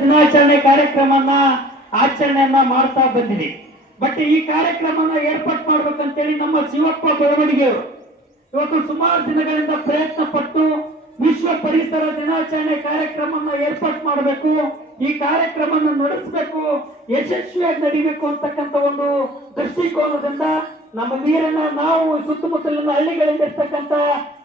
ದಿನಾಚರಣೆ ಕಾರ್ಯಕ್ರಮನ ಆಚರಣೆಯನ್ನ ಮಾಡ್ತಾ ಬಂದಿದೆ. ಬಟ್ ಈ ಕಾರ್ಯಕ್ರಮನ ಏರ್ಪಾಟ್ ಮಾಡ್ಬೇಕಂತೇಳಿ ನಮ್ಮ ಶಿವಪ್ಪ ಬೆಳವಣಿಗೆಯವರು ಇವತ್ತು ಸುಮಾರು ದಿನಗಳಿಂದ ಪ್ರಯತ್ನ ಪಟ್ಟು ವಿಶ್ವ ಪರಿಸರ ದಿನಾಚರಣೆ ಕಾರ್ಯಕ್ರಮನ ಏರ್ಪಾಟ್ ಮಾಡಬೇಕು, ಈ ಕಾರ್ಯಕ್ರಮನ ನಡೆಸಬೇಕು, ಯಶಸ್ವಿಯಾಗಿ ನಡಿಬೇಕು ಅಂತಕ್ಕಂಥ ಒಂದು ದೃಷ್ಟಿಕೋನದಿಂದ ನಮ್ಮ ನೀರನ್ನ ನಾವು ಸುತ್ತಮುತ್ತಲಿನ ಹಳ್ಳಿಗಳಿಂದ ಇರ್ತಕ್ಕಂಥ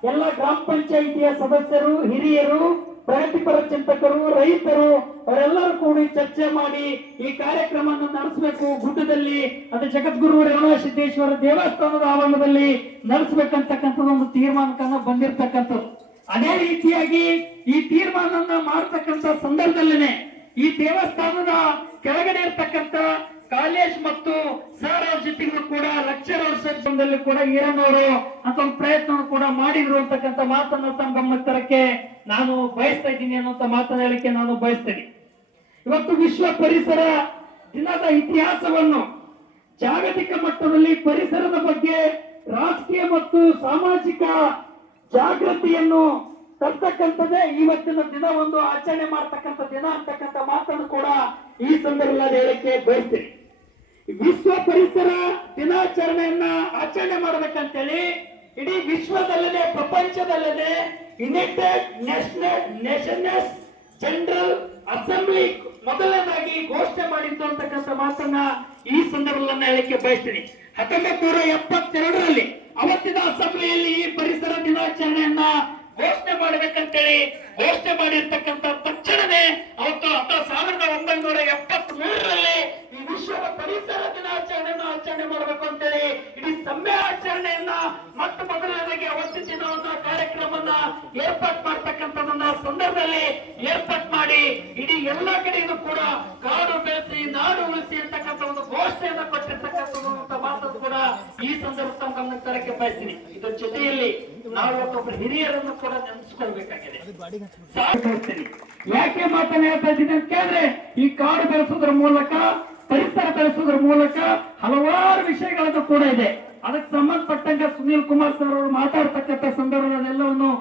ಎಲ್ಲ ಗ್ರಾಮ ಪಂಚಾಯಿತಿಯ ಸದಸ್ಯರು, ಹಿರಿಯರು, ಪ್ರಗತಿಪರ ಚಿಂತಕರು, ರೈತರು ಅವರೆಲ್ಲರೂ ಕೂಡಿ ಚರ್ಚೆ ಮಾಡಿ ಈ ಕಾರ್ಯಕ್ರಮವನ್ನು ನಡೆಸಬೇಕು. ಗುಡ್ಡದಲ್ಲಿ ಅದು ಜಗದ್ಗುರು ರೇವಣಸಿದ್ದೇಶ್ವರ ದೇವಸ್ಥಾನದ ಆವರಣದಲ್ಲಿ ನಡೆಸಬೇಕಂತಕ್ಕಂಥದ್ದು ಒಂದು ತೀರ್ಮಾನಕ್ಕನ್ನ ಬಂದಿರತಕ್ಕಂಥದ್ದು. ಅದೇ ರೀತಿಯಾಗಿ ಈ ತೀರ್ಮಾನವನ್ನ ಮಾಡತಕ್ಕಂಥ ಸಂದರ್ಭದಲ್ಲೇನೆ ಈ ದೇವಸ್ಥಾನದ ಕೆಳಗಡೆ ಇರ್ತಕ್ಕಂಥ ಕಾಲೇಜ್ ಮತ್ತು ಸರ್ ಅವ್ರ ಜೊತೆಗೂ ಕೂಡ ಲೆಕ್ಚರ್ ವರ್ಷದಲ್ಲಿ ಕೂಡ ಈರಣ್ಣವರು ಅಂತ ಒಂದು ಪ್ರಯತ್ನ ಕೂಡ ಮಾಡಿದ್ರು ಅಂತಕ್ಕಂಥ ಮಾತನ್ನ ತಮ್ಮ ಗಮನಕ್ಕೆ ತರಕ್ಕೆ ನಾನು ಬಯಸ್ತಾ ಇದ್ದೀನಿ ಅನ್ನೋಂಥ ಮಾತನ್ನ ಹೇಳಿಕೆ ನಾನು ಬಯಸ್ತೇನೆ. ಇವತ್ತು ವಿಶ್ವ ಪರಿಸರ ದಿನದ ಇತಿಹಾಸವನ್ನು ಜಾಗತಿಕ ಮಟ್ಟದಲ್ಲಿ ಪರಿಸರದ ಬಗ್ಗೆ ರಾಜಕೀಯ ಮತ್ತು ಸಾಮಾಜಿಕ ಜಾಗೃತಿಯನ್ನು ತರ್ತಕ್ಕಂಥದ್ದೇ ಇವತ್ತಿನ ದಿನ ಒಂದು ಆಚರಣೆ ಮಾಡ್ತಕ್ಕಂಥ ದಿನ ಅಂತಕ್ಕಂಥ ಮಾತನ್ನು ಕೂಡ ಈ ಸಂದರ್ಭದಲ್ಲಿ ಹೇಳಕ್ಕೆ ಬಯಸ್ತೀನಿ. ವಿಶ್ವ ಪರಿಸರ ದಿನಾಚರಣೆಯನ್ನ ಆಚರಣೆ ಮಾಡಬೇಕಂತೇಳಿ ಇಡೀ ವಿಶ್ವದಲ್ಲದೆ ಪ್ರಪಂಚದಲ್ಲದೆ ಯುನೈಟೆಡ್ ನೇಷನ್ಸ್ ಜನರಲ್ ಅಸೆಂಬ್ಲಿ ಮೊದಲನೇದಾಗಿ ಘೋಷಣೆ ಮಾಡಿದ್ದು ಅಂತಕ್ಕಂಥ ಮಾತನ್ನ ಈ ಸಂದರ್ಭದಲ್ಲಿ ಹೇಳಕ್ಕೆ ಬಯಸ್ತೀನಿ. 1972ರಲ್ಲಿ ಅವತ್ತಿನ ಅಸೆಂಬ್ಲಿಯಲ್ಲಿ ಈ ಪರಿಸರ ದಿನಾಚರಣೆಯನ್ನ ಘೋಷಣೆ ಮಾಡಬೇಕಂತೇಳಿ ಘೋಷಣೆ ಮಾಡಿರ್ತಕ್ಕಂಥ ತಕ್ಷಣವೇ ಅವತ್ತು 1973ರಲ್ಲಿ ಈ ವಿಶ್ವದ ಪರಿಸರ ದಿನಾಚರಣೆಯನ್ನು ಆಚರಣೆ ಮಾಡಬೇಕು ಅಂತೇಳಿ ಇಡೀ ಸಮ್ಮೇಳನ ಆಚರಣೆಯನ್ನ ಮತ್ತೆ ಮೊದಲನೇದಾಗಿ ಅವತ್ತಿನ ದಿನವನ್ನ ಕಾರ್ಯಕ್ರಮವನ್ನ ಏರ್ಪಾಟ್ ಮಾಡ್ತಕ್ಕಂಥದನ್ನ ಸಂದರ್ಭದಲ್ಲಿ ಏರ್ಪಾಟ್ ಮಾಡಿ ಇಡೀ ಎಲ್ಲಾ ಕಡೆಯೂ ಕೂಡ ಕಾಡು ಬೆಳೆಸಿ ನಾಡು ಉಳಿಸಿ ಅಂತಕ್ಕಂಥ ಒಂದು ಘೋಷಣೆಯನ್ನ ಕೊಟ್ಟಿರ್ತಕ್ಕಂಥ ಮಾತನ್ನು ಕೂಡ ಈ ಸಂದರ್ಭ ಗಮನಕ್ಕೆ ತರಕ್ಕೆ ಬಯಸ್ತೀನಿ. ಇದರ ಜೊತೆಯಲ್ಲಿ ನಾವು ಒಬ್ಬೊಬ್ಬರು ಹಿರಿಯರನ್ನು ಕೂಡ ನೆನೆಸ್ಕೊಳ್ಬೇಕಾಗಿದೆ. ಯಾಕೆ ಮಾತನ್ನ ಹೇಳ್ತಾ ಇದ್ದೀನಿ ಅಂತ ಕೇಳಿದ್ರೆ ಈ ಕಾಡು ಬೆಳೆಸೋದ್ರ ಮೂಲಕ ಪರಿಸರ ಬೆಳೆಸೋದ್ರ ಮೂಲಕ ಹಲವಾರು ವಿಷಯಗಳದ್ದು ಕೂಡ ಇದೆ. ಅದಕ್ಕೆ ಸಂಬಂಧಪಟ್ಟಂಗ ಸುನೀಲ್ ಕುಮಾರ್ ಸರ್ ಅವರು ಮಾತಾಡ್ತಕ್ಕಂಥ ಸಂದರ್ಭದಲ್ಲೆಲ್ಲವನ್ನು